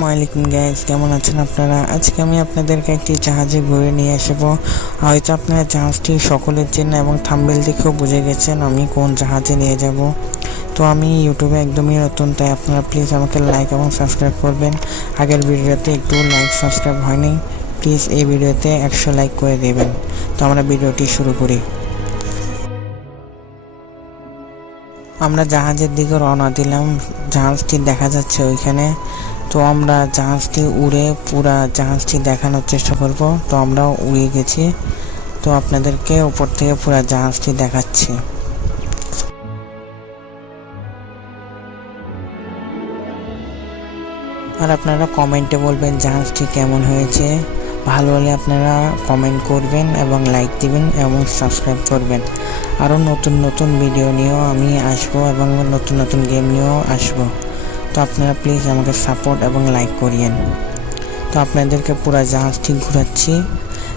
আসসালামু আলাইকুম গ্যাস কেমন আছেন আপনারা? আজকে আমি আপনাদেরকে একটি জাহাজে ঘুরে নিয়ে আসব। হয়তো আপনারা জাহাজটি সকলের জন্য এবং থাম্বেল দেখেও বুঝে গেছেন আমি কোন জাহাজে নিয়ে যাব। তো আমি ইউটিউবে একদমই নতুন, তাই আপনারা প্লিজ আমাকে লাইক এবং সাবস্ক্রাইব করবেন। আগের ভিডিওতে একটু লাইক সাবস্ক্রাইব হয়নি প্লিজ এই ভিডিওতে একশো লাইক করে দেবেন। তো আমরা ভিডিওটি শুরু করি। আমরা জাহাজের দিকে রওনা দিলাম। জাহাজটি দেখা যাচ্ছে ওইখানে। তো আমরা জাহাজটি উড়ে পুরা জাহাজটি দেখানোর চেষ্টা করব। তো আমরা উড়ে গেছি। তো আপনাদেরকে উপর থেকে পুরা জাহাজটি দেখাচ্ছি। আর আপনারা কমেন্টে বলবেন জাহাজটি কেমন হয়েছে। ভালো হলে আপনারা কমেন্ট করবেন এবং লাইক দিবেন এবং সাবস্ক্রাইব করবেন। আরও নতুন নতুন ভিডিও নিয়েও আমি আসব এবং নতুন নতুন গেম নিয়েও আসব। তো আপনারা প্লিজ আমাকে সাপোর্ট এবং লাইক করিয়েন। তো আপনাদেরকে পুরো জাহাজটি ঘুরাচ্ছি।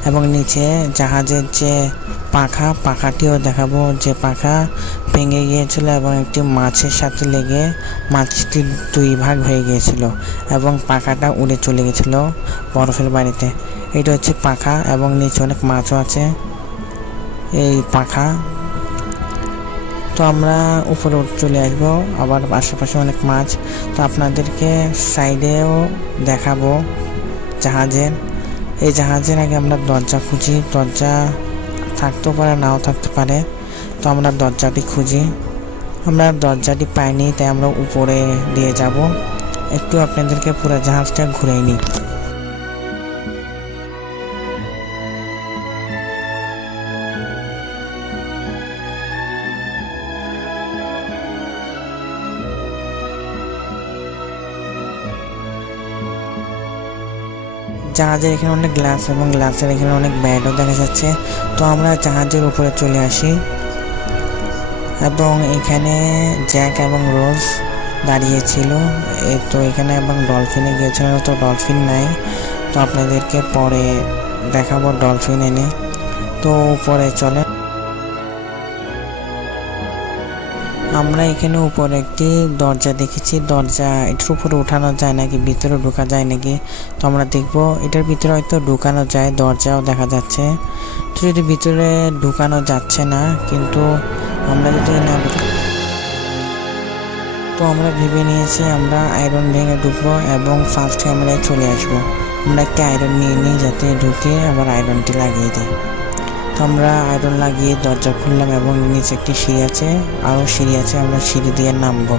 এবং নিচে জাহাজের যে পাখা, পাখাটিও দেখাবো। যে পাখা ভেঙে গিয়েছিল এবং একটি মাছের সাথে লেগে মাছটি দুই ভাগ হয়ে গিয়েছিল এবং পাখাটা উড়ে চলে গেছিল বরফের বাড়িতে। এটা হচ্ছে পাখা এবং নিচে অনেক মাছও আছে। এই পাখা। তো আমরা উপরে চলে আসব। আবার আশেপাশে অনেক মাছ। তো আপনাদেরকে সাইডেও দেখাবো জাহাজের। এই জাহাজের আগে আমরা দরজা খুঁজি, দরজা থাকতেও পারে, নাও থাকতে পারে। তো আমরা দরজাটি খুঁজি। আমরা দরজাটি পাইনি, তাই আমরা উপরে দিয়ে যাব। একটু আপনাদেরকে পুরো জাহাজটা ঘুরে নিই। জাহাজের এখানে অনেক গ্লাস এবং গ্লাসের এখানে অনেক ব্যাডও দেখা যাচ্ছে। তো আমরা জাহাজের উপরে চলে আসি। এবং এখানে জ্যাক এবং রোজ দাঁড়িয়েছিল। এ তো এখানে এবং ডলফিনে গিয়েছিল, তো ডলফিন নাই। তো আপনাদেরকে পরে দেখাবো ডলফিন এনে। তো পরে চলে আমরা এখানে উপরে একটি দরজা দেখেছি। দরজা এটার উপরে উঠানো যায় নাকি, ভিতরে ঢোকা যায় নাকি? তো আমরা দেখব, এটার ভিতরে হয়তো ঢুকানো যায়, দরজাও দেখা যাচ্ছে। তো যদি ভিতরে ঢুকানো যাচ্ছে না, কিন্তু আমরা যদি না তো আমরা ভেবে নিয়েছি আমরা আয়রন ভেঙে ঢুকবো এবং ফার্স্ট ক্যামেরায় চলে আসব। আমরা একটা আয়রন নিয়ে নিই যাতে ঢুকে আবার আয়রনটি লাগিয়ে দিই। আমরা আয়রন লাগিয়ে দরজা খুললাম এবং নিচে একটি সিঁড়ি আছে। আরও সিঁড়ি আছে, আমরা সিঁড়ি দিয়ে নামবো।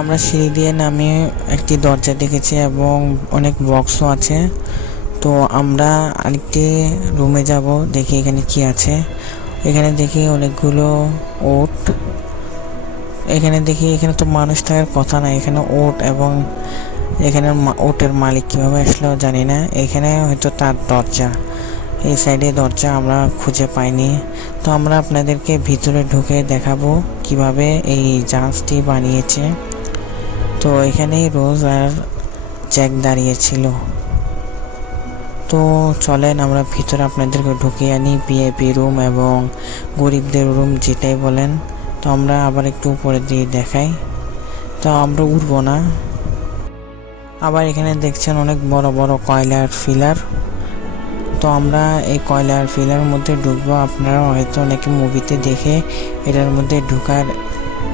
আমরা সিঁড়ি দিয়ে নামে একটি দরজা দেখেছি এবং অনেক বক্সও আছে। তো আমরা আরেকটি রুমে যাব, দেখি এখানে কি আছে। এখানে দেখি অনেকগুলো ওট। এখানে দেখি এখানে তো মানুষ থাকার কথা না, এখানে ওট এবং এখানে ওটের মালিক কীভাবে আসলো জানি না। এখানে হয়তো তার দরজা। এই সাইডে দরজা আমরা খুঁজে পাইনি। তো আমরা আপনাদেরকে ভিতরে ঢুকে দেখাবো কীভাবে এই জাহাজটি বানিয়েছে। তো এখানেই রোজ আর জ্যাক দাঁড়িয়েছিল। তো চলেন আমরা ভিতরে আপনাদেরকে ঢুকিয়ে আনি। ভিআইপি রুম এবং গরিবদের রুম যেটাই বলেন। তো আমরা আবার একটু উপরে দিয়ে দেখাই। তো আমরা উঠবো না। আবার এখানে দেখছেন অনেক বড় বড় কয়লার ফিলার। তো আমরা এই কয়লার ফিলার মধ্যে ঢুকবো। আপনারা হয়তো অনেকে মুভিতে দেখে এটার মধ্যে ঢুকার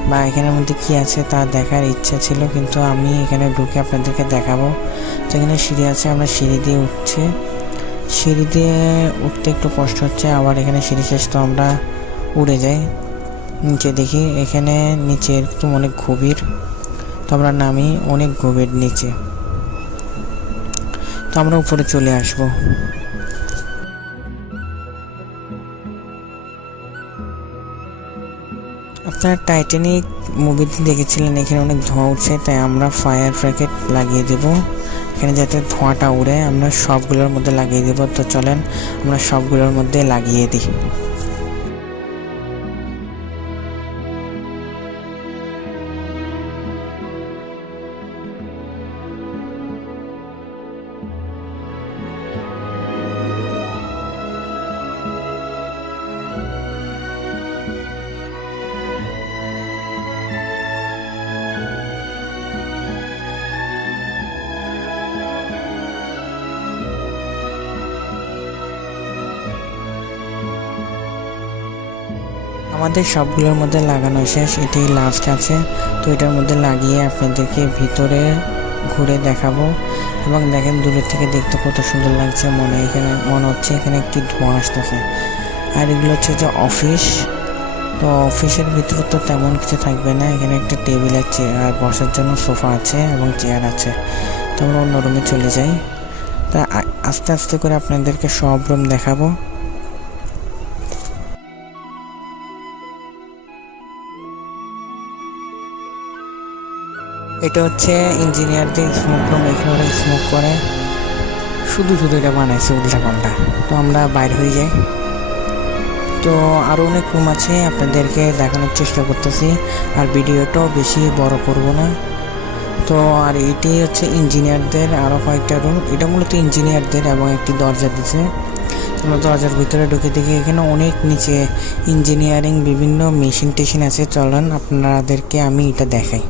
বা এখানের মধ্যে কি আছে তা দেখার ইচ্ছা ছিল, কিন্তু আমি এখানে ঢুকে আপনাদেরকে দেখাবো। তো এখানে সিঁড়ি আছে, আমরা সিঁড়ি দিয়ে উঠছি। সিঁড়ি দিয়ে উঠতে একটু কষ্ট হচ্ছে, আবার এখানে সিঁড়ি শেষ তো আমরা উড়ে যাই। নিচে দেখি, এখানে নিচে একটু অনেক গভীর। তো আমরা নামি অনেক গভীর নিচে। তো আমরা উপরে চলে আসব। আপনারা টাইটানিক মুভিতে দেখেছিলেন, এখানে অনেক ধোঁয়া উঠছে, তাই আমরা ফায়ার ব্র্যাকেট লাগিয়ে দেব। এখানে যাতে ধোঁয়াটা উড়ে, আমরা সবগুলোর মধ্যে লাগিয়ে দেব। তো চলেন, আমরা সবগুলোর মধ্যে লাগিয়ে দিই। আমাদের সবগুলোর মধ্যে লাগানো শেষ, এটাই লাস্ট আছে। তো এটার মধ্যে লাগিয়ে আপনাদেরকে ভিতরে ঘুরে দেখাবো। এবং দেখেন দূরের থেকে দেখতে কত সুন্দর লাগছে, মনে এখানে, মনে হচ্ছে এখানে একটি ধোঁয়া আসতেছে। আর এগুলো হচ্ছে যে অফিস তো অফিসের ভিতরে তো তেমন কিছু থাকবে না, এখানে একটা টেবিল আছে, আর বসার জন্য সোফা আছে এবং চেয়ার আছে। তো আমরা অন্য রুমে চলে যাই। তা আস্তে আস্তে করে আপনাদেরকে সব রুম দেখাবো। এটা হচ্ছে ইঞ্জিনিয়ারদের স্মোক রুম এখানে স্মোক করে। শুধু শুধু এটা বানাইছে উল্টা পাল্টা। তো আমরা বাইর হয়ে যাই। তো আরও অনেক রুম আছে, আপনাদেরকে দেখানোর চেষ্টা করতেছি। আর ভিডিওটাও বেশি বড় করব না। তো আর এটি হচ্ছে ইঞ্জিনিয়ারদের আরও কয়েকটা রুম এটা মূলত ইঞ্জিনিয়ারদের এবং একটি দরজা দিছে। আমরা দরজার ভিতরে ঢুকে দেখি এখানে অনেক নিচে ইঞ্জিনিয়ারিং বিভিন্ন মেশিন টেশিন আছে। চলেন আপনাদেরকে আমি এটা দেখাই।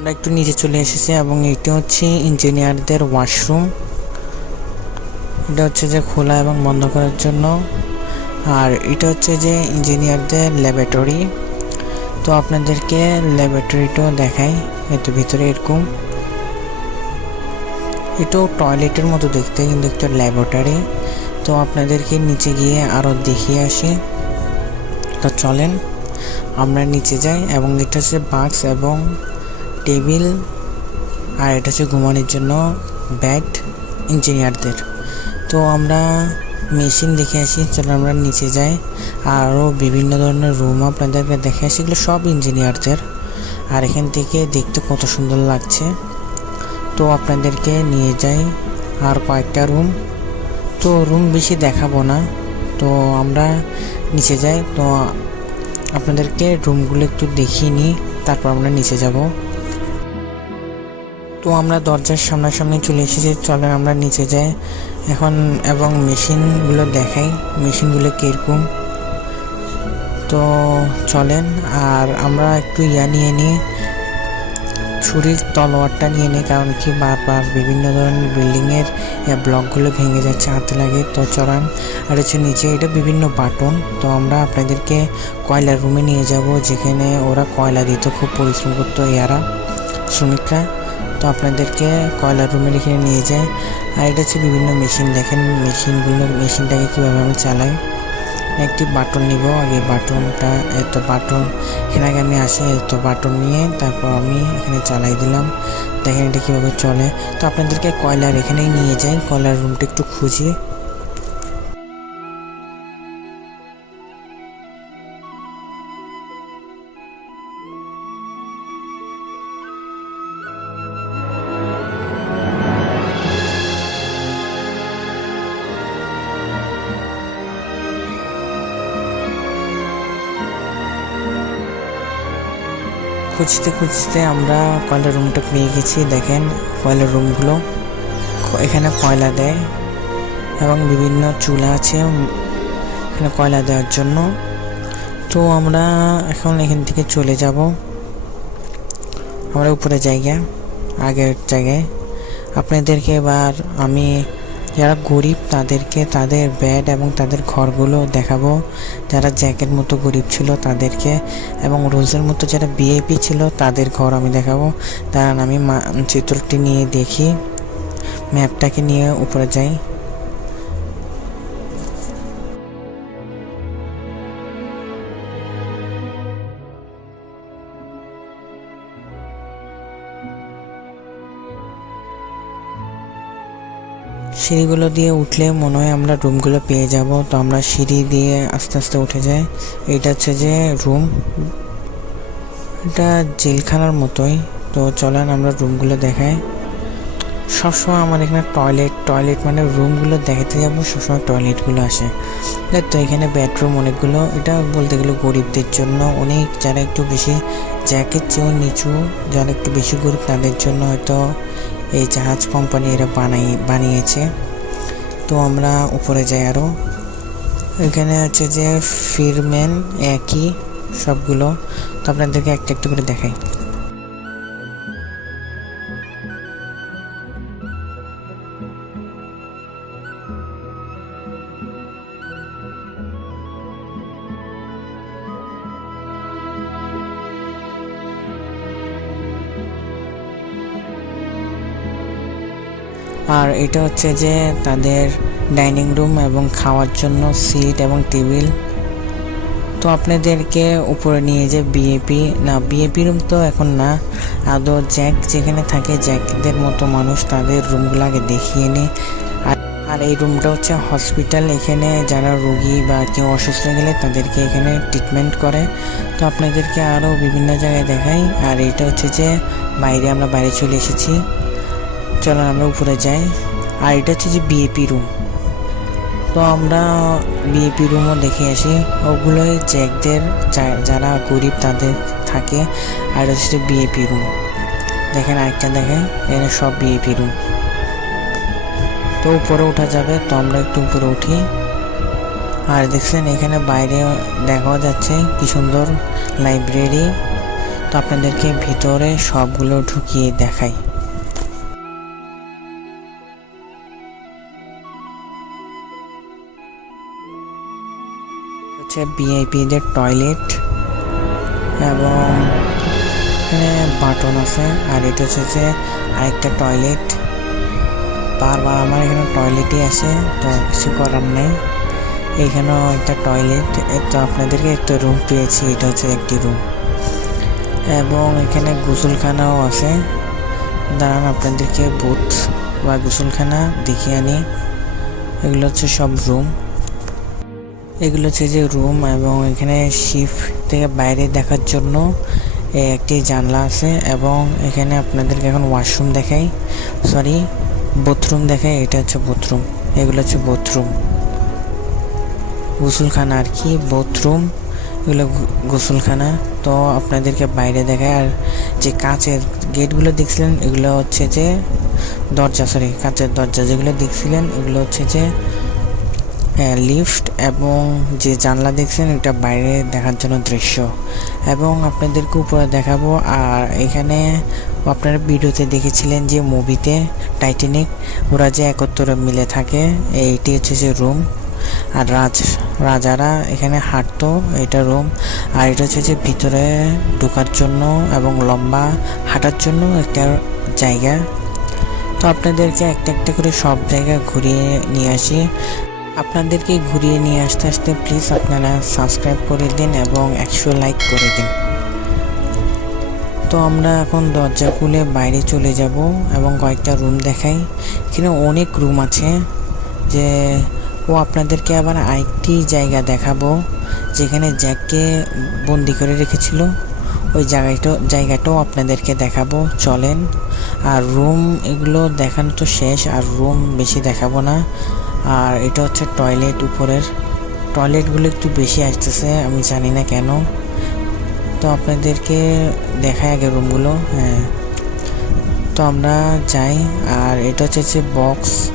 আমরা একটু নিচে চলে এসেছি এবং এটা হচ্ছে ইঞ্জিনিয়ারদের ওয়াশরুম এটা হচ্ছে যে খোলা এবং বন্ধ করার জন্য। আর এটা হচ্ছে যে ইঞ্জিনিয়ারদের ল্যাবরেটরি তো আপনাদেরকে ল্যাবরেটরিটাও দেখাই এত ভিতরে এরকম। এটাও টয়লেটের মতো দেখতে, কিন্তু একটা ল্যাবরেটরি তো আপনাদেরকে নিচে গিয়ে আরও দেখিয়ে আসি। তো চলেন, আমরা নিচে যাই এবং এটা হচ্ছে বাক্স এবং টেবিল আর এটা হচ্ছে ঘুমানোর জন্য বেড ইঞ্জিনিয়ারদের তো আমরা মেশিন দেখে আসি, চলো আমরা নিচে যাই। আরও বিভিন্ন ধরনের রুম আপনাদেরকে দেখে আসি, এগুলো সব ইঞ্জিনিয়ারদের আর এখান থেকে দেখতে কত সুন্দর লাগছে। তো আপনাদেরকে নিয়ে যাই আর কয়েকটা রুম তো রুম বেশি দেখাবো না। তো আমরা নিচে যাই। তো আপনাদেরকে রুমগুলো একটু দেখিয়ে নিই, তারপর আমরা নিচে যাব। তো আমরা দরজার সামনাসামনি চলে এসেছি চলেন আমরা নিচে যাই। এখন এবং মেশিনগুলো দেখাই, মেশিনগুলো কীরকম। তো চলেন, আর আমরা একটু ইয়া নিয়ে নিই। ছুরির তলোয়ারটা নিয়ে নিই, কারণ কি বারবার বিভিন্ন ধরনের বিল্ডিংয়ের ব্লকগুলো ভেঙে যাচ্ছে, হাতে লাগে। তো চড়ান আর হচ্ছে নিচে এটা বিভিন্ন বাটন। তো আমরা আপনাদেরকে কয়লার রুমে নিয়ে যাব, যেখানে ওরা কয়লা দিত, খুব পরিশ্রম করতো ইয়ারা, শ্রমিকরা। তো আপনাদেরকে কয়লার রুমে এখানে নিয়ে যায়। আর এটা হচ্ছে বিভিন্ন মেশিন দেখেন, মেশিনগুলো, মেশিনটাকে কীভাবে আমি চালাই। একটি বাটন নিব, আগে বাটনটা, এত বাটন। এখানে আগে আমি আসি, এত বাটন নিয়ে তারপর আমি এখানে চালাই দিলাম। দেখেন এটা কীভাবে চলে। তো আপনাদেরকে কয়লার এখানেই নিয়ে যাই, কয়লার রুমটা একটু খুঁজি। খুঁজতে খুঁজতে আমরা কয়লার রুমটা পেয়ে গেছি, দেখেন কয়লার রুমগুলো এখানে কয়লা দেয় এবং বিভিন্ন চুলা আছে এখানে কয়লা দেওয়ার জন্য। তো আমরা এখন এখান থেকে চলে যাব। আমরা উপরে জায়গা আগের জায়গায়। আপনাদেরকে এবার আমি যারা গরিব, তাদেরকে তাদের বেড এবং তাদের ঘরগুলো দেখাবো। যারা জ্যাকের মতো গরিব ছিল, তাদেরকে এবং রোজের মতো যারা বিএপি ছিল, তাদের ঘর আমি দেখাবো। দাঁড়ান, আমি চিত্রটি নিয়ে দেখি। ম্যাপটাকে নিয়ে উপরে যাই। সিঁড়িগুলো দিয়ে উঠলে মনে হয় আমরা রুমগুলো পেয়ে যাব, তো আমরা সিঁড়ি দিয়ে আস্তে আস্তে উঠে যাই। এটা হচ্ছে যে রুম এটা জেলখানার মতোই। তো চলেন আমরা রুমগুলো দেখাই। সবসময় আমার এখানে টয়লেট টয়লেট মানে রুমগুলো দেখাতে যাব, সবসময় টয়লেটগুলো আসে। তো এখানে বেডরুম অনেকগুলো। এটা বলতে গেলে গরিবদের জন্য। অনেক যারা একটু বেশি জ্যাকের চেয়েও নিচু, যারা একটু বেশি গরিব তাদের জন্য হয়তো এই জাহাজ কোম্পানি এরা বানাই, বানিয়েছে। তো আমরা উপরে যাই আরও এখানে হচ্ছে যে ফিরম্যান একই সবগুলো। তো আপনাদেরকে একটা একটু করে দেখাই। এটা হচ্ছে যে তাদের ডাইনিং রুম এবং খাওয়ার জন্য সিট এবং টেবিল। তো আপনাদেরকে উপরে নিয়ে যে বিএপি না বিএপি রুম তো এখন না। আদৌ জ্যাক যেখানে থাকে, জ্যাকদের মতো মানুষ তাদের রুমগুলো আগে দেখিয়ে নিই আর এই রুমটা হচ্ছে হসপিটাল, এখানে যারা রোগী বা কেউ অসুস্থ গেলে তাদেরকে এখানে ট্রিটমেন্ট করে। তো আপনাদেরকে আরও বিভিন্ন জায়গায় দেখাই। আর এটা হচ্ছে যে বাইরে আমরা বাইরে চলে এসেছি। চলো আমরা উপরে যাই। আর এটা হচ্ছে যে বিএপি রুম তো আমরা বিএপি রুমও দেখে আসি। ওগুলোই জ্যাকদের যারা গরিব তাদের থাকে। আর এটা হচ্ছে বিএপি রুম দেখেন আরেকটা দেখেন এখানে সব বিএপি রুম তো উপরে ওঠা যাবে, তো আমরা একটু উপরে উঠি। আর দেখছেন, এখানে বাইরে দেখা যাচ্ছে কি সুন্দর লাইব্রেরি। তো আপনাদেরকে ভিতরে সবগুলো ঢুকিয়ে দেখাই। হচ্ছে ভিআইপিদের টয়লেট এবং এখানে বাটন আছে, আর এটা হচ্ছে যে আরেকটা টয়লেট। বারবার আমার এখানে টয়লেটই আসে, তো কিছু করার নেই। এখানেও একটা টয়লেট, তো আপনাদেরকে একটা রুম পেয়েছি, এটা হচ্ছে একটি রুম এবং এখানে গোসলখানাও আছে। দাঁড়ান, আপনাদেরকে বুথ বা গোসলখানা দেখিয়ে আনি। এগুলো হচ্ছে সব রুম এগুলো হচ্ছে যে রুম এবং এখানে শিফ থেকে বাইরে দেখার জন্য একটি জানলা আছে এবং এখানে আপনাদেরকে এখন ওয়াশরুম দেখাই। সরি বাথরুম দেখাই, এটা হচ্ছে বাথরুম এগুলো হচ্ছে বাথরুম গোসলখানা আর কি বাথরুম এগুলো গোসলখানা। তো আপনাদেরকে বাইরে দেখায় আর যে কাঁচের গেটগুলো দেখছিলেন, এগুলো হচ্ছে যে দরজা সরি কাঁচের দরজা যেগুলো দেখছিলেন, এগুলো হচ্ছে যে লিফট এবং যে জানলা দেখছেন, এটা বাইরে দেখার জন্য দৃশ্য। এবং আপনাদেরকে উপরে দেখাবো, আর এখানে আপনারা ভিডিওতে দেখেছিলেন যে মুভিতে টাইটানিক ওরা যে একত্রে মিলে থাকে, এইটি হচ্ছে যে রুম। আর রাজ, রাজারা এখানে হাঁটতো, এটা রুম। আর এটা হচ্ছে যে ভিতরে ঢোকার জন্য এবং লম্বা হাঁটার জন্য একটা জায়গা। তো আপনাদেরকে একটা একটা করে সব জায়গা ঘুরিয়ে নিয়ে আসি। আপনাদেরকে ঘুরিয়ে নিয়ে আসতে আসতে প্লিজ আপনারা সাবস্ক্রাইব করে দিন এবং একশো লাইক করে দিন। তো আমরা এখন দরজা খুলে বাইরে চলে যাব এবং কয়েকটা রুম দেখাই। এখানে অনেক রুম আছে যে ও আপনাদেরকে আবার আরেকটি জায়গা দেখাবো যেখানে জ্যাককে বন্দি করে রেখেছিল। ওই জায়গাটা জায়গাটাও আপনাদেরকে দেখাবো, চলেন। আর রুম এগুলো দেখানো তো শেষ, আর রুম বেশি দেখাবো না। আর এটা হচ্ছে টয়লেট উপরের। টয়লেটগুলো একটু বেশি আসতেছে, আমি জানি না কেন। তো আপনাদেরকে দেখায় আগে রুমগুলো হ্যাঁ। তো আমরা যাই, আর এটা হচ্ছে যে বক্স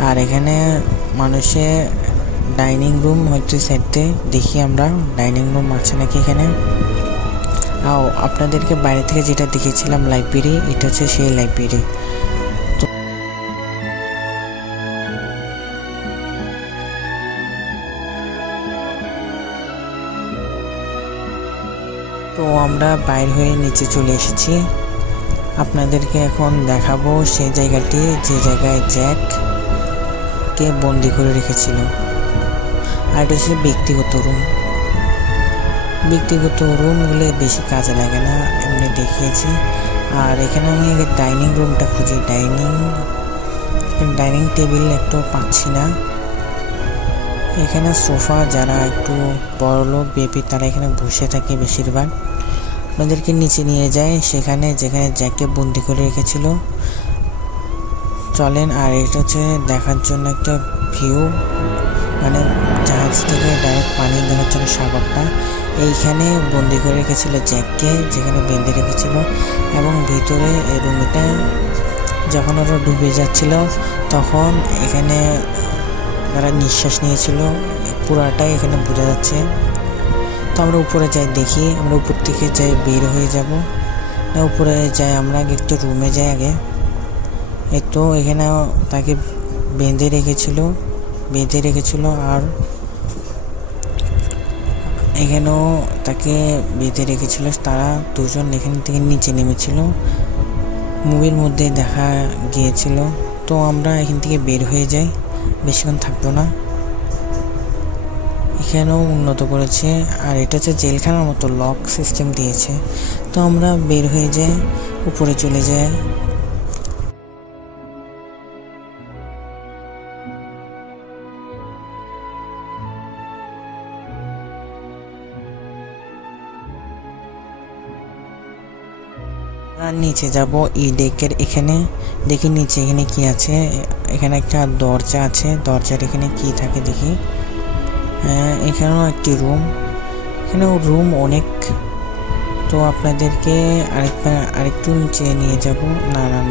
আর এখানে মানুষে ডাইনিং রুম হচ্ছে সেটে দেখি আমরা ডাইনিং রুম আছে নাকি এখানে। আও, আপনাদেরকে বাইরে থেকে যেটা দেখেছিলাম লাইব্রেরি এটা হচ্ছে সেই লাইব্রেরি আমরা বাইর হয়ে নিচে চলে এসেছি। আপনাদেরকে এখন দেখাবো সেই জায়গাটি, যে জায়গায় জ্যাক কে বন্দি করে রেখেছিল। আর এটা হচ্ছে ব্যক্তিগত রুম। ব্যক্তিগত রুমগুলো বেশি কাজে লাগে না, এমনি দেখিয়েছি। আর এখানে আমি ডাইনিং রুমটা খুঁজি। ডাইনিং ডাইনিং টেবিল একটু পাচ্ছি না। এখানে সোফা, যারা একটু বড় লোক বেপি তারা এখানে বসে থাকে বেশিরভাগ। আপনাদেরকে নিচে নিয়ে যায়, সেখানে যেখানে জ্যাককে বন্দি করে রেখেছিল। চলেন, আর এটা হচ্ছে দেখার জন্য একটা ভিউ মানে জাহাজ থেকে ডাইরেক্ট পানি দেখার জন্য সাগরটা। এইখানে বন্দি করে রেখেছিল জ্যাককে, যেখানে বেঁধে রেখেছিল। এবং ভিতরে এই রুমটা যখন ওরা ডুবে যাচ্ছিল, তখন এখানে তারা নিঃশ্বাস নিয়েছিল। পুরাটাই এখানে বোঝা যাচ্ছে। আমরা উপরে যাই, দেখি আমরা উপর থেকে যাই, বের হয়ে যাব। না, উপরে যাই আমরা একটু রুমে যাই আগে। তো এখানে তাকে বেঁধে রেখেছিল বেঁধে রেখেছিল আর এখানেও তাকে বেঁধে রেখেছিল। তারা দুজন এখান থেকে নিচে নেমেছিল। মুভির মধ্যে দেখা গিয়েছিল। তো আমরা এখান থেকে বের হয়ে যাই। বেশিক্ষণ থাকব না। এখানেও উন্নত করেছে, আর এটা হচ্ছে জেলখানার মতো লক সিস্টেম দিয়েছে। তো আমরা বের হয়ে যাই উপরে চলে যাই। আর নিচে যাব ই ডেকের এখানে। দেখি নিচে এখানে কি আছে। এখানে একটা দরজা আছে। দরজার এখানে কি থাকে দেখি। এখানেও একটি রুম এখানেও রুম অনেক। তো আপনাদেরকে আরেকবার, আরেকটু নিচে নিয়ে যাব। না না,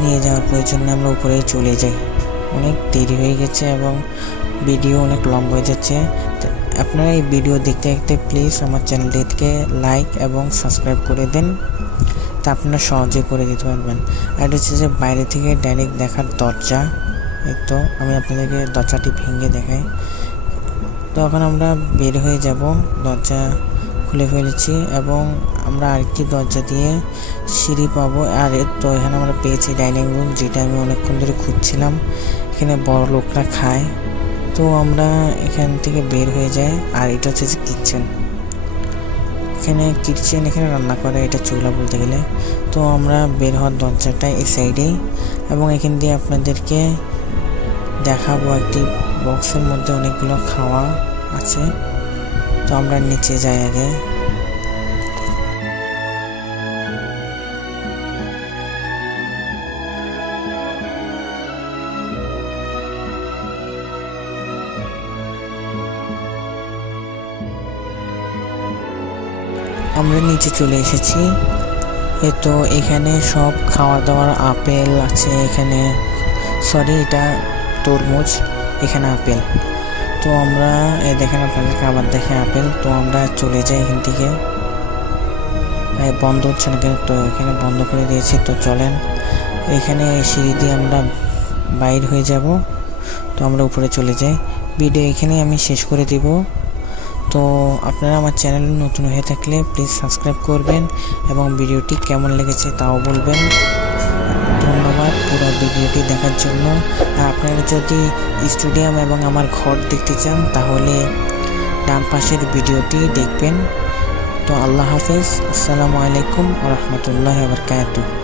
নিয়ে যাওয়ার প্রয়োজন নেই, আমরা উপরে চলে যাই। অনেক দেরি হয়ে গেছে এবং ভিডিও অনেক লম্বা হয়ে যাচ্ছে। আপনারা এই ভিডিও দেখতে দেখতে প্লিজ আমার চ্যানেলটিকে লাইক এবং সাবস্ক্রাইব করে দেন। তা আপনারা সহজে করে দিতে পারবেন। আর হচ্ছে যে বাইরে থেকে ডাইরেক্ট দেখার দরজা। এই তো, আমি আপনাদেরকে দরজাটি ভেঙে দেখাই। তো এখন আমরা বের হয়ে যাব, দরজা খুলে ফেলেছি এবং আমরা আরেকটি দরজা দিয়ে সিঁড়ি পাবো। আর এর তো এখানে আমরা পেয়েছি ডাইনিং রুম, যেটা আমি অনেকক্ষণ ধরে খুঁজছিলাম। এখানে বড় লোকরা খায়। তো আমরা এখান থেকে বের হয়ে যাই। আর এটা হচ্ছে যে কিচেন এখানে কিচেন এখানে রান্না করে, এটা চুলা বলতে গেলে। তো আমরা বের হওয়ার দরজাটা এই সাইডেই এবং এখান দিয়ে আপনাদেরকে দেখাবো একটি বক্সের মধ্যে অনেকগুলো খাওয়া। আছে তো আমরা নিচে যাই আগে। আমরা নিচে চলে এসেছি। এ তো এখানে সব খাওয়া দাওয়ার আপেল আছে এখানে। সরি, এটা তরমুজ, এখানে আপেল। তো আমরা, এ দেখেন আপনাদের খাবার দেখে আপেল। তো আমরা চলে যাই এখান থেকে। বন্ধ হচ্ছে না কেন? তো এখানে বন্ধ করে দিয়েছি, তো চলেন। এখানে সিঁড়ি দিয়ে আমরা বাইর হয়ে যাব, তো আমরা উপরে চলে যাই। ভিডিও এখানেই আমি শেষ করে দিব। তো আপনারা আমার চ্যানেলে নতুন হয়ে থাকলে প্লিজ সাবস্ক্রাইব করবেন এবং ভিডিওটি কেমন লেগেছে তাও বলবেন। ধন্যবাদ পুরো ভিডিওটি দেখার জন্য। আর আপনারা যদি স্টুডিয়াম এবং আমার ঘর দেখতে চান, তাহলে ডান পাশের ভিডিওটি দেখবেন। তো আল্লাহ হাফেজ। আসসালামু আলাইকুম রহমতুল্লাহ বরকাতুহ।